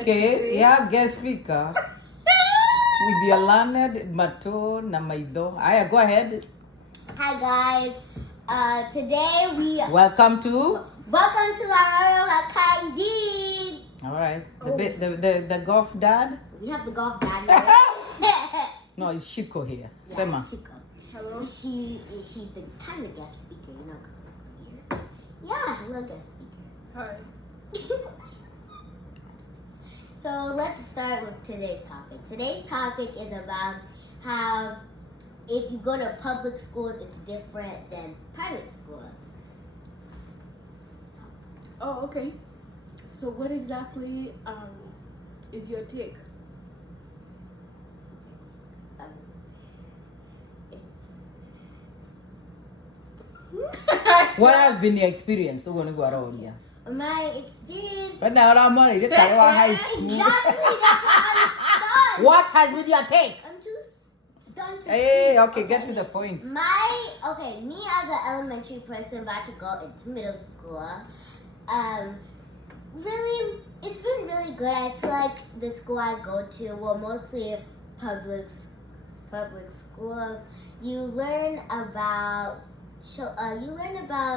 Okay, yeah, guest speaker. With your learned mato na maido. Aya, go ahead. Hi guys. Today we Welcome to our Kandi. All right. The golf dad? We have the golf dad here. No, it's Shiko here. Yeah, Sema. Shiko. Hello. She's the kind of guest speaker, you know, because yeah, hello guest speaker. Hi. So let's start with today's topic. Today's topic is about how if you go to public schools, it's different than private schools. Oh, okay. So what exactly is your take? What has been your experience? So we're going to go around here. My experience. Right now, I'm money. Just tell you what high school. Exactly, that's how I'm stunned. What has been your take? I'm too stunned to Hey, speak. okay, get to the point. Me as an elementary person about to go into middle school, really, it's been really good. I feel like the school I go to, well, mostly public schools, you learn about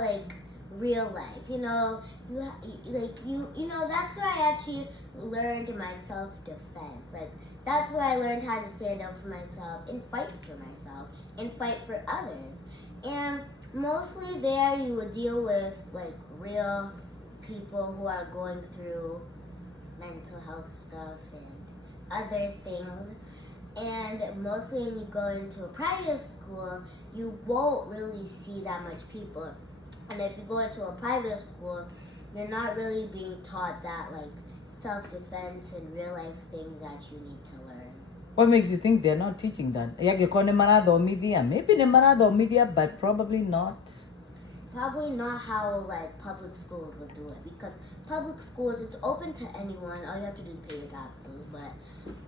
like real life. You know, you know that's where I actually learned my self-defense. Like that's where I learned how to stand up for myself and fight for myself and fight for others. And mostly there you would deal with like real people who are going through mental health stuff and other things. And mostly when you go into a private school, you won't really see that much people. And if you go into a private school, you're not really being taught that like self-defense and real life things that you need to learn. What makes you think they're not teaching that? Maybe media, but probably not. Probably not how like public schools will do it, because public schools, it's open to anyone. All you have to do is pay your taxes. But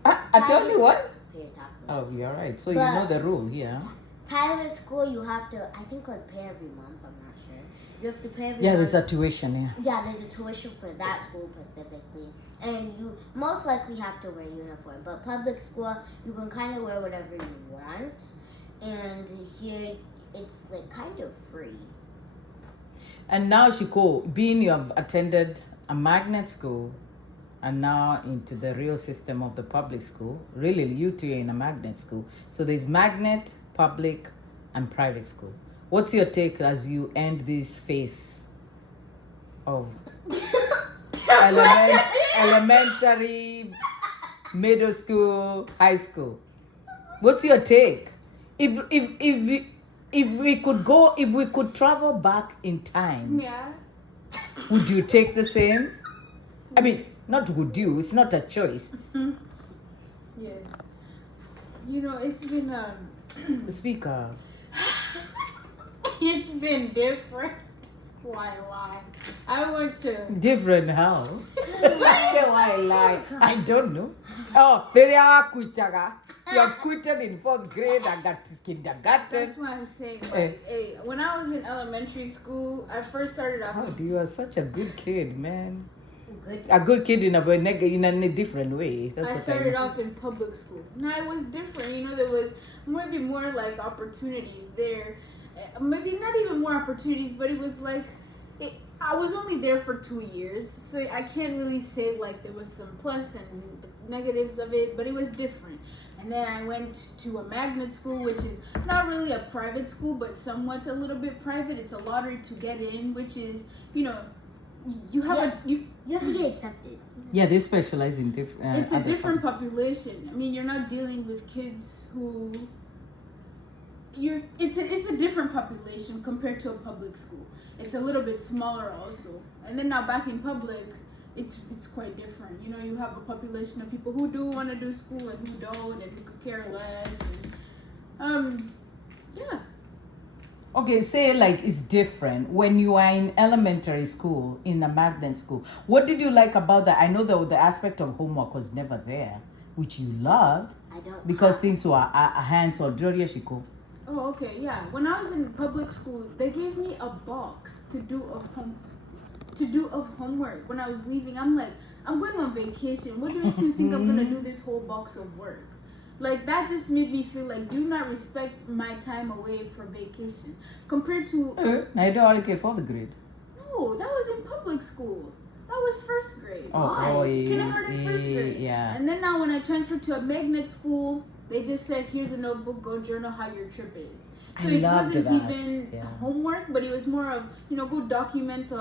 I tell you what. Pay your taxes. Oh, you're right. So you know the rule here. Private school, you have to, I think, like pay every month. I'm not sure. You have to pay every month. Yeah, there's a tuition. Yeah, there's a tuition for that school specifically, and you most likely have to wear a uniform. But public school, you can kind of wear whatever you want, and here it's like kind of free. And now, Shiko, being you have attended a magnet school and now into the real system of the public school, really, you two are in a magnet school. So there's magnet, public, and private school. What's your take as you end this phase of elementary, middle school, high school? What's your take? If we could travel back in time, Yeah. would you take the same? I mean, not would you, it's not a choice. Yes. You know, it's been Speaker. it's been different. Why lie? I went to Different how? Why lie? I don't know. Oh, there are quitaga. You have quitted in 4th grade and got to kindergarten. That's what I'm saying. Like, hey, when I was in elementary school, I first started off. Oh, you are such a good kid, man. Good. A good kid in a different way. That's I what started I mean. off in public school. No, it was different. You know, there was maybe more like opportunities there. Maybe not even more opportunities, but it was like I was only there for 2 years, so I can't really say like there was some plus and negatives of it, but it was different. And then I went to a magnet school, which is not really a private school, but somewhat a little bit private. It's a lottery to get in, which is, you know, you have you have to get accepted. Yeah, they specialize in different. It's a different population. I mean, you're not dealing with kids who. It's a different population compared to a public school. It's a little bit smaller also. And then now back in public, it's quite different. You know, you have a population of people who do want to do school and who don't, and who could care less. And, yeah. Okay, say like it's different. When you are in elementary school, in a magnet school, what did you like about that? I know that the aspect of homework was never there, which you loved. I don't. Because things were hands-on. Shiko. Oh, okay, yeah. When I was in public school, they gave me a box to do of homework. When I was leaving, I'm like, I'm going on vacation. What makes you think I'm gonna do this whole box of work? Like, that just made me feel like, do not respect my time away for vacation. Compared to... I don't only care for the grade. No, that was in public school. That was first grade. Kindergarten, First grade. Yeah. And then now when I transferred to a magnet school, they just said, here's a notebook, go journal how your trip is. So it wasn't even homework, but it was more of, go document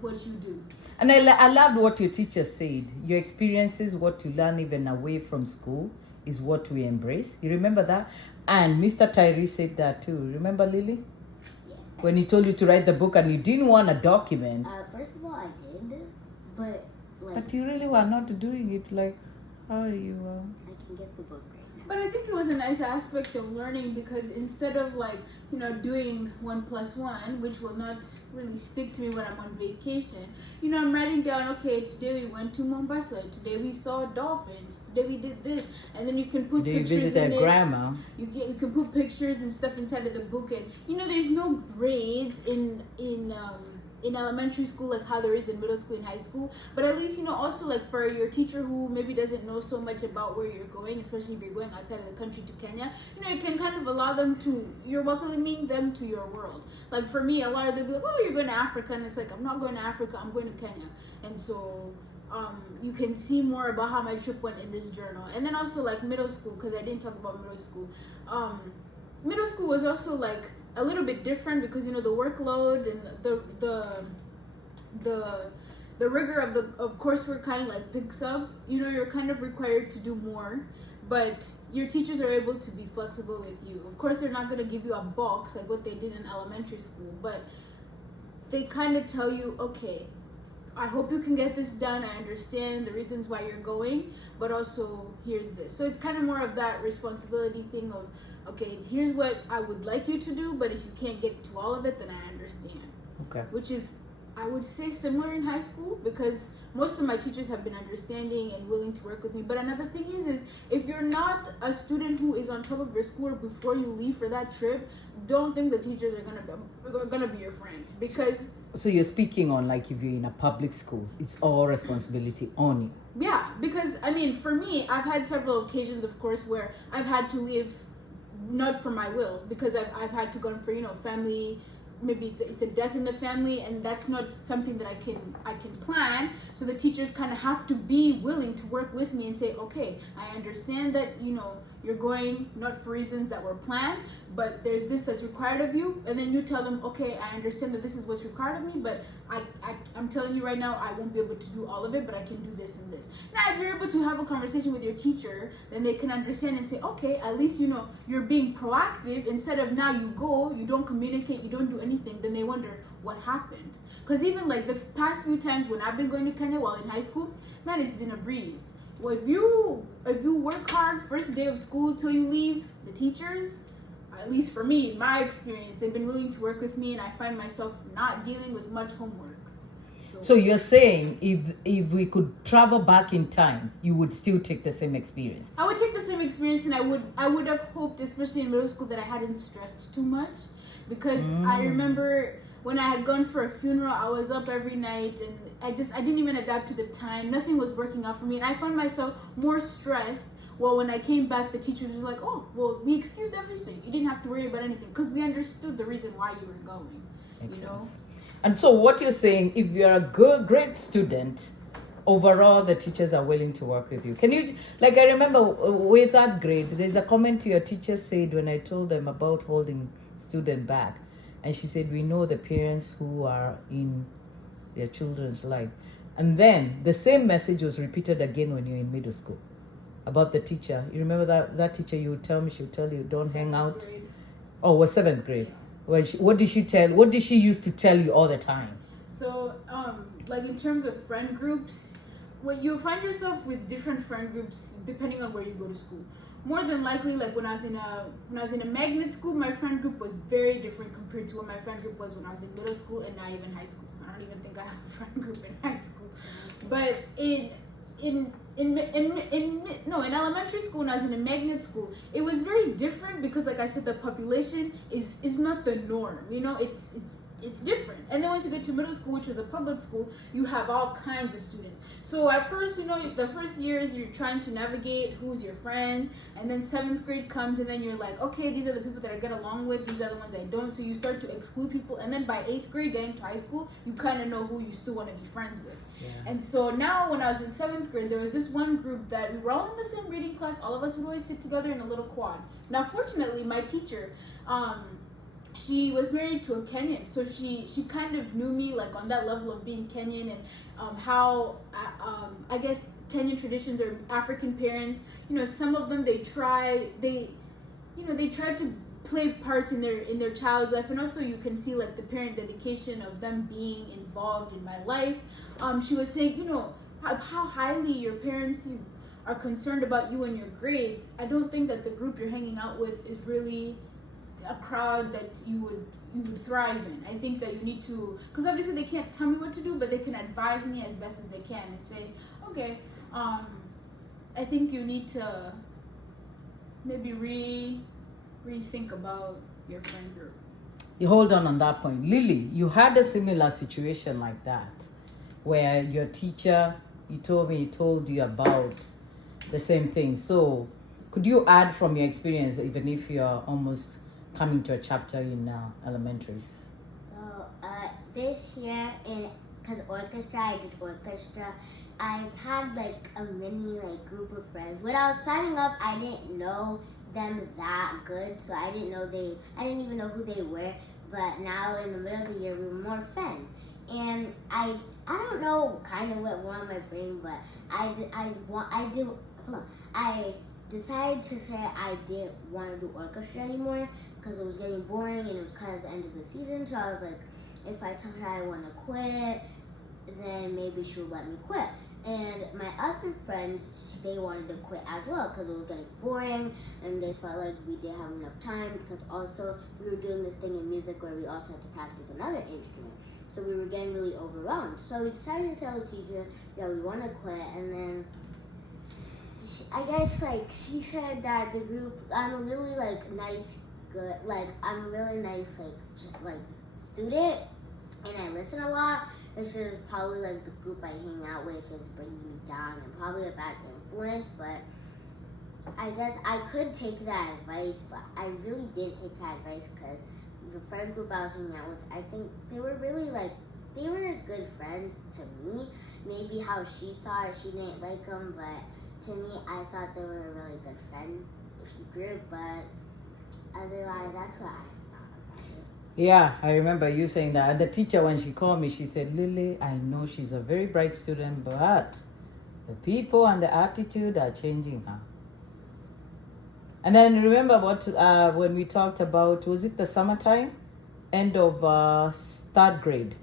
what you do. And I loved what your teacher said. Your experiences, what you learn even away from school, is what we embrace. You remember that? And Mr. Tyree said that too. Remember, Lily? Yes. When he told you to write the book and you didn't want a document. First of all, I did, but But you really were not doing it like how you I can get the book right now. But I think it was a nice aspect of learning because instead of doing 1+1, which will not really stick to me when I'm on vacation, I'm writing down, okay, today we went to Mombasa, today we saw dolphins, today we did this, and then you can put Today pictures you visited in it. grandma. You can put pictures and stuff inside of the book, and there's no grades in elementary school like how there is in middle school and high school, but at least also like for your teacher who maybe doesn't know so much about where you're going, especially if you're going outside of the country to Kenya, it can kind of allow them to, you're welcoming them to your world. Like for me, a lot of them be like, oh, you're going to Africa, and it's like, I'm not going to Africa, I'm going to Kenya. And so you can see more about how my trip went in this journal. And then also like middle school, because I didn't talk about middle school. Middle school was also like a little bit different because the workload and the rigor of coursework kind of like picks up. You're kind of required to do more, but your teachers are able to be flexible with you. Of course, they're not going to give you a box like what they did in elementary school, but they kind of tell you, okay, I hope you can get this done. I understand the reasons why you're going, but also here's this. So it's kind of more of that responsibility thing of, okay, here's what I would like you to do, but if you can't get to all of it, then I understand. Okay. Which is, I would say, similar in high school because most of my teachers have been understanding and willing to work with me. But another thing is if you're not a student who is on top of your schoolwork before you leave for that trip, don't think the teachers are gonna be your friend because. So you're speaking on like if you're in a public school, it's all responsibility on you. Yeah, because for me, I've had several occasions, of course, where I've had to leave. Not for my will, because I've had to go for family. Maybe it's a death in the family, and that's not something that I can plan. So the teachers kind of have to be willing to work with me and say, okay, I understand that you're going not for reasons that were planned, but there's this that's required of you, and then you tell them, okay, I understand that this is what's required of me, but I'm telling you right now, I won't be able to do all of it, but I can do this and this. Now, if you're able to have a conversation with your teacher, then they can understand and say, okay, at least you're being proactive instead of now you go, you don't communicate, you don't do anything, then they wonder what happened. Because even like the past few times when I've been going to Kenya while in high school, man, it's been a breeze. Well, if you work hard first day of school till you leave, the teachers, at least for me, in my experience, they've been willing to work with me, and I find myself not dealing with much homework. So you're saying if we could travel back in time, you would still take the same experience? I would take the same experience, and I would have hoped, especially in middle school, that I hadn't stressed too much, because I remember when I had gone for a funeral, I was up every night, and I didn't even adapt to the time. Nothing was working out for me, and I found myself more stressed. Well, when I came back, the teacher was like, oh, well, we excused everything. You didn't have to worry about anything because we understood the reason why you were going. Makes sense. And so what you're saying, if you're a great student, overall, the teachers are willing to work with you. Can you, like I remember with that grade, there's a comment your teacher said when I told them about holding student back. And she said, we know the parents who are in their children's life. And then the same message was repeated again when you're in middle school. About the teacher. You remember that teacher you would tell me, she would tell you, don't hang out. Grade. Oh, it was 7th grade. Well, what did she used to tell you all the time? So, like in terms of friend groups, when you find yourself with different friend groups depending on where you go to school. More than likely, like when I was in a magnet school, my friend group was very different compared to what my friend group was when I was in middle school and not even high school. I don't even think I have a friend group in high school. But in elementary school, when I was in a magnet school, it was very different because, like I said, the population is not the norm. it's different. And then once you get to middle school, which is a public school, you have all kinds of students. So at first, the first years you're trying to navigate who's your friends, and then 7th grade comes, and then you're like, okay, these are the people that I get along with, these are the ones I don't. So you start to exclude people, and then by 8th grade, getting to high school, you kind of know who you still want to be friends with. Yeah. And so now, when I was in 7th grade, there was this one group that we were all in the same reading class. All of us would always sit together in a little quad. Now, fortunately, my teacher, she was married to a Kenyan, so she kind of knew me like on that level of being Kenyan, and how I guess Kenyan traditions or African parents, some of them they try to play parts in their child's life, and also you can see like the parent dedication of them being involved in my life. She was saying, of how highly your parents are concerned about you and your grades. I don't think that the group you're hanging out with is really a crowd that you would thrive in. I think that you need to, because obviously they can't tell me what to do, but they can advise me as best as they can and say, okay, I think you need to maybe rethink about your friend group. You hold on that point. Lily, you had a similar situation like that, where your teacher, you told you about the same thing. So could you add from your experience, even if you're almost coming to a chapter in elementaries? So this year, because orchestra, I did orchestra. I had like a mini group of friends. When I was signing up, I didn't know them that good, so I didn't even know who they were. But now in the middle of the year, we were more friends. And I don't know kind of what went on my brain, but I decided to say I didn't want to do orchestra anymore because it was getting boring and it was kind of the end of the season. So I was like, if I tell her I want to quit, then maybe she would let me quit. And my other friends, they wanted to quit as well because it was getting boring and they felt like we didn't have enough time, because also we were doing this thing in music where we also had to practice another instrument. So we were getting really overwhelmed. So we decided to tell the teacher, yeah, we want to quit. And then I guess she said that the group, I'm a really nice student, and I listen a lot. This is probably the group I hang out with is bringing me down and probably a bad influence, but I guess I could take that advice, but I really didn't take that advice because the friend group I was hanging out with, I think they were really they were good friends to me. Maybe how she saw it, she didn't like them, but to me, I thought they were a really good friend group, but otherwise, that's what I thought about it. Yeah, I remember you saying that. And the teacher, when she called me, she said, Lily, I know she's a very bright student, but the people and the attitude are changing her. And then remember when we talked about, was it the summertime? End of 3rd grade.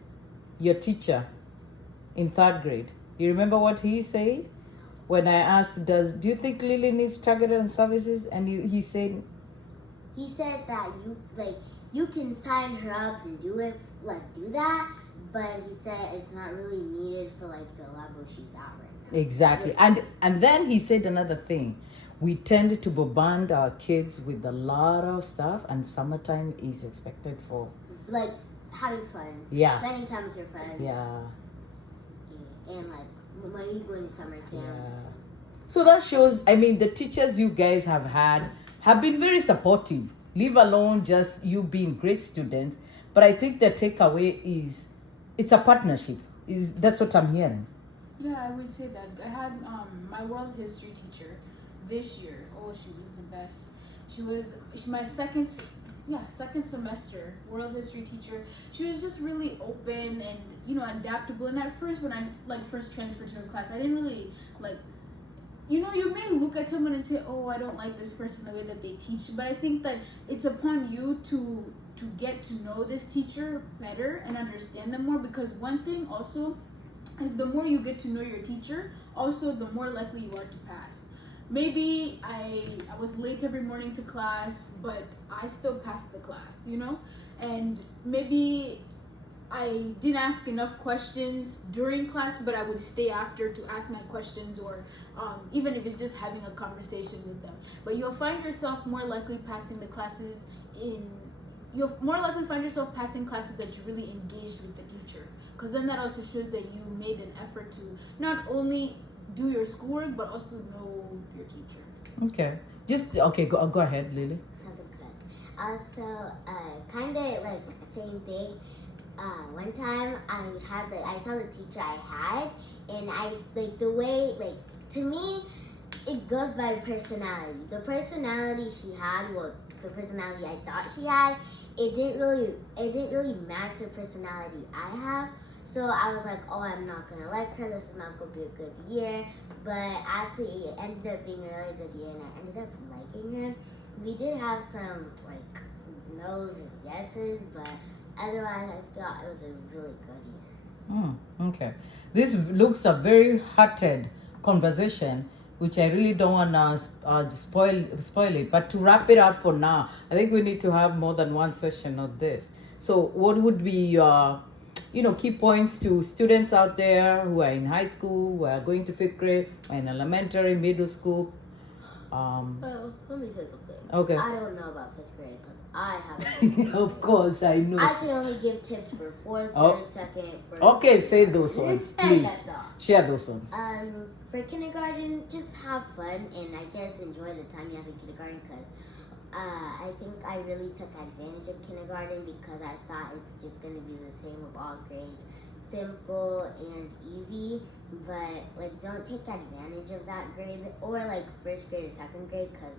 Your teacher in 3rd grade. You remember what he said? When I asked, do you think Lily needs targeted services? And he said that you can sign her up and do that, but he said it's not really needed for the level she's at right now. Exactly. And then he said another thing. We tend to bombard our kids with a lot of stuff, and summertime is expected for having fun. Yeah. Spending time with your friends. Yeah. And maybe going to summer camps. Yeah. So that shows, the teachers you guys have had have been very supportive, leave alone just you being great students. But I think the takeaway is it's a partnership. That's what I'm hearing. Yeah, I would say that. I had my world history teacher this year. Oh, she was the best. She my second semester world history teacher. She was just really open and adaptable. And at first, when I first transferred to her class, I didn't really you may look at someone and say, oh, I don't like this person the way that they teach, but I think that it's upon you to get to know this teacher better and understand them more, because one thing also is the more you get to know your teacher, also the more likely you are to pass. Maybe I was late every morning to class, but I still passed the class, and maybe I didn't ask enough questions during class, but I would stay after to ask my questions, or even if it's just having a conversation with them. But you'll find yourself more likely passing the classes you'll more likely find yourself passing classes that you really engaged with the teacher, because then that also shows that you made an effort to not only do your schoolwork but also know your teacher. Okay. Go ahead, Lily. Something good. Also, kind of like same thing. One time I saw the teacher I had, and I like the way, like, to me, it goes by personality. The personality she had, well, the personality I thought she had, it didn't really match the personality I have. So I was like, oh, I'm not gonna like her. This is not gonna be a good year. But actually, it ended up being a really good year, and I ended up liking her. We did have some like no's and yeses, but otherwise, I thought it was a really good year. Okay. This looks a very hearted conversation, which I really don't want to spoil it. But to wrap it up for now, I think we need to have more than one session of this. So what would be your, key points to students out there who are in high school, who are going to 5th grade, or in elementary, middle school? Well, let me say something. Okay. I don't know about 5th grade because I haven't. Of course, I know. I can only give tips for 4th, Oh. 3rd, 2nd, 1st. Okay, say those ones, And please. that's all. Share those ones. For kindergarten, just have fun and I guess enjoy the time you have in kindergarten because I think I really took advantage of kindergarten because I thought it's just going to be the same with all grades. Simple and easy, but like don't take advantage of that grade or like 1st grade or 2nd grade because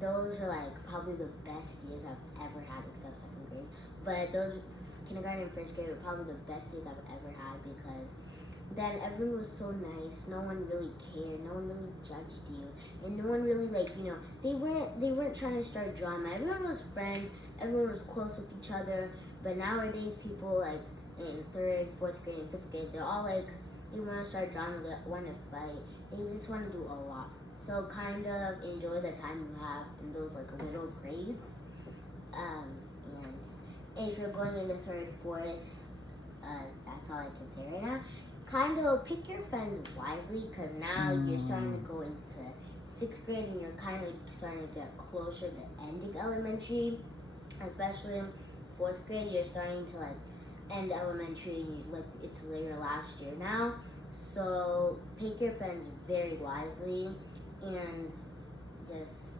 those are like probably the best years I've ever had except 2nd grade. But those kindergarten and 1st grade were probably the best years I've ever had because then everyone was so nice. No one really cared. No one really judged you, and no one really they weren't trying to start drama. Everyone was friends. Everyone was close with each other. But nowadays, people like in 3rd, 4th grade, and 5th grade, they're all like they want to start drama. They want to fight. They just want to do a lot. So kind of enjoy the time you have in those like little grades. And if you're going into 3rd, 4th, that's all I can say right now. Kind of pick your friends wisely because now you're starting to go into 6th grade and you're kind of starting to get closer to ending elementary. Especially in 4th grade, you're starting to like end elementary and it's your last year now. So pick your friends very wisely and just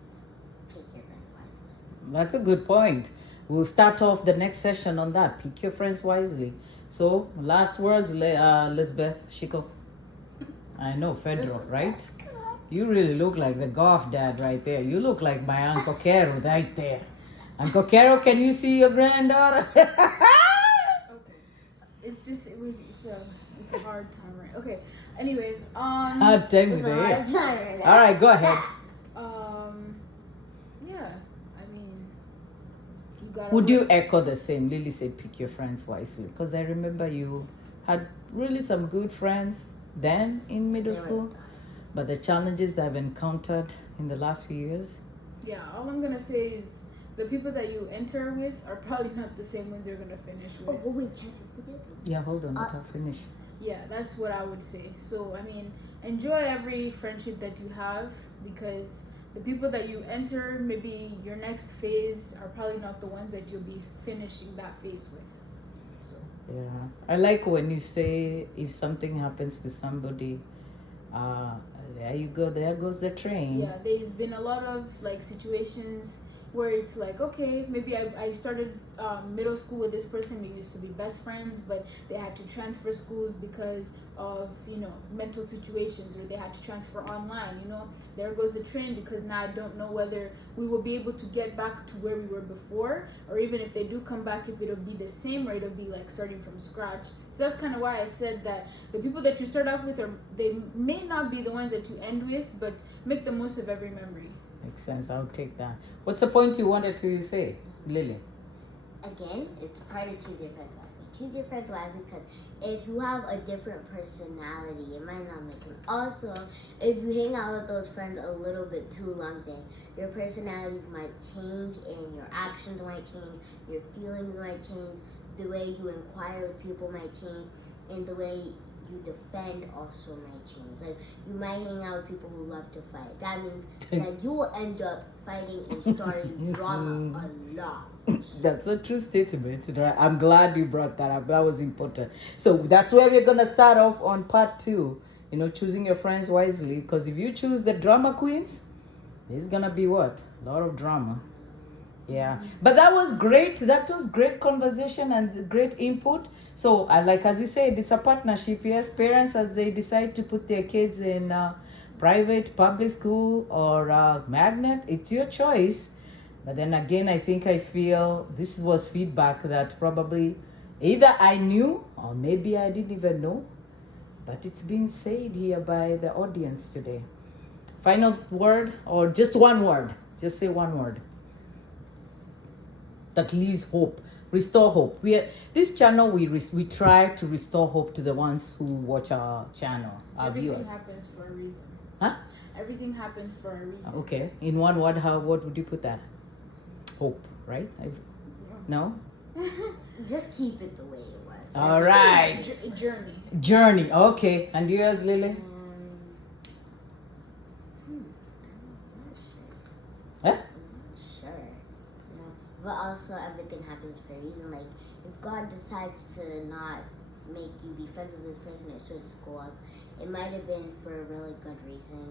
pick your friends wisely. That's a good point. We'll start off the next session on that. Pick your friends wisely. So, last words, Lisbeth, Shiko. I know, Federal, right? You really look like the golf dad right there. You look like my Uncle Carol right there. Uncle Carol, can you see your granddaughter? Okay. It's a hard time, right? Okay. Anyways, Hard time It's with a the hard hair. time right now. All right, go ahead. yeah. I mean, you gotta. Would you echo the same? Lily said, pick your friends wisely. Because I remember you had really some good friends then in middle school. But the challenges that I've encountered in the last few years. Yeah, all I'm gonna say is the people that you enter with are probably not the same ones you're gonna finish with. Oh wait, Cass is together. Yeah, hold on, let her finish. Yeah, that's what I would say. So, I mean, enjoy every friendship that you have because the people that you enter, maybe your next phase, are probably not the ones that you'll be finishing that phase with. So, Yeah, I like when you say if something happens to somebody, there you go, there goes the train. yeah, there's been a lot of like situations where it's like, okay, maybe I started middle school with this person. We used to be best friends, but they had to transfer schools because of, mental situations, or they had to transfer online, There goes the train because now I don't know whether we will be able to get back to where we were before, or even if they do come back, if it'll be the same or it'll be like starting from scratch. So that's kind of why I said that the people that you start off with, they may not be the ones that you end with, but make the most of every memory. Makes sense, I'll take that. What's the point you wanted to say, Lily? Again, it's part of choose your friends wisely. Choose your friends wisely because if you have a different personality, it might not make it. Also, if you hang out with those friends a little bit too long, then your personalities might change and your actions might change, your feelings might change, the way you inquire with people might change, and the way you defend also might change. Like you might hang out with people who love to fight. That means that you will end up fighting and starting drama a lot. That's a true statement. Right? I'm glad you brought that up. That was important. So that's where we're gonna start off on part 2. You know, choosing your friends wisely. Because if you choose the drama queens, there's gonna be what? A lot of drama. Yeah, but that was great. That was great conversation and great input. So, like as you said, it's a partnership. Yes, parents as they decide to put their kids in private, public school, or magnet, it's your choice. But then again, I feel this was feedback that probably either I knew or maybe I didn't even know. But it's been said here by the audience today. Final word or just one word? Just say one word. That leaves hope, restore hope. This channel we try to restore hope to the ones who watch our channel, our Everything viewers. happens for a reason. Huh? Everything happens for a reason. Okay. In one word, what would you put that? Hope, right? No. Just keep it the way it was. All right. Journey. Journey. Okay. And yours, Lily? Huh? Sure. Yeah. But also everything happens for a reason. Like if God decides to not make you be friends with this person at certain schools, it might have been for a really good reason.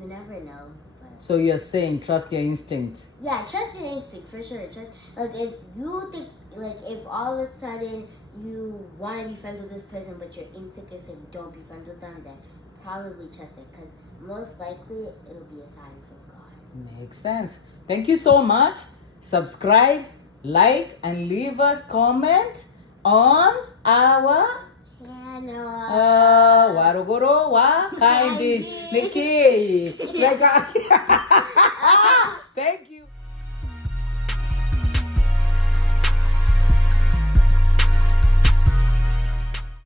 You never know. But So you're saying trust your instinct. yeah, trust your instinct for sure. Trust like if you think like if all of a sudden you want to be friends with this person, but your instinct is saying don't be friends with them, then probably trust it because most likely it'll be a sign from God. Makes sense. Thank you so much. Subscribe, like, and leave us comment on our Channel. Warugoro wa Kaindi Nikki. Thank